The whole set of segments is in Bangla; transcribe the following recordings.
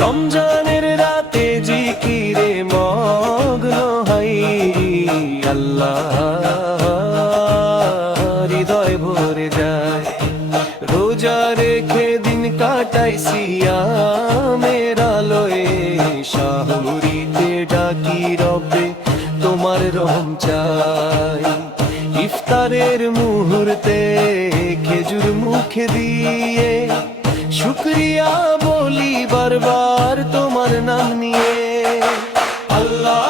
রমজানের রাতে জিকিরে মগ্ন হই আল্লাহ, হৃদয় ভরে যায়। রোজা রেখে দিন কাটাই সিয়ামের আলোয়, শাহুরিতে ডাকি রবে তোমার রহম চাই। ইফতারের মুহূর্তে খেজুর মুখে দিয়ে শুকরিয়া বলি বারবার তোমার নাম নিয়ে। আল্লাহ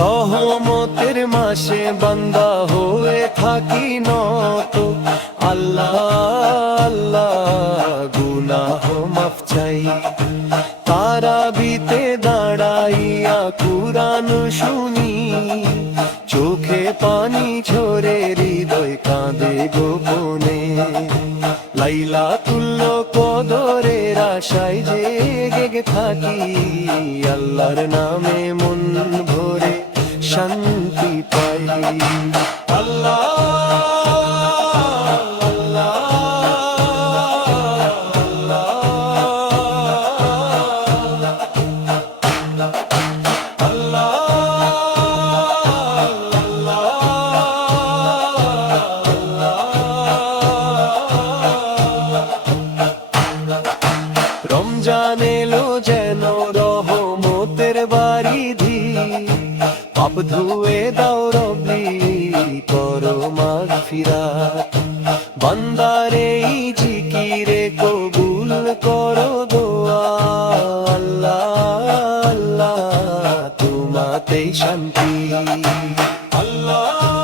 রহমতের মাসে বান্দা হয়ে থাকি নত, আল্লাহ আল্লাহ গুনাহ মাফ চাই। তারাবিতে দাঁড়াইয়া কুরআন শুনি, চোখে পানি ঝরে হৃদয় কাঁদে গোপনে। লাইলাতুল কদরের আশায় জেগে থাকি, আল্লাহর নামে মন ভরে শান্তি পাই। আল্লাহ রমজান এলো যেন রহমতের বারিধি, পাপ ধুয়ে দাও রবি করো মাগফিরাত। বান্দারে এই জিকিরে কবুল করো দোয়া, আল্লাহ আল্লাহ তোমাতেই শান্তি। আল্লাহ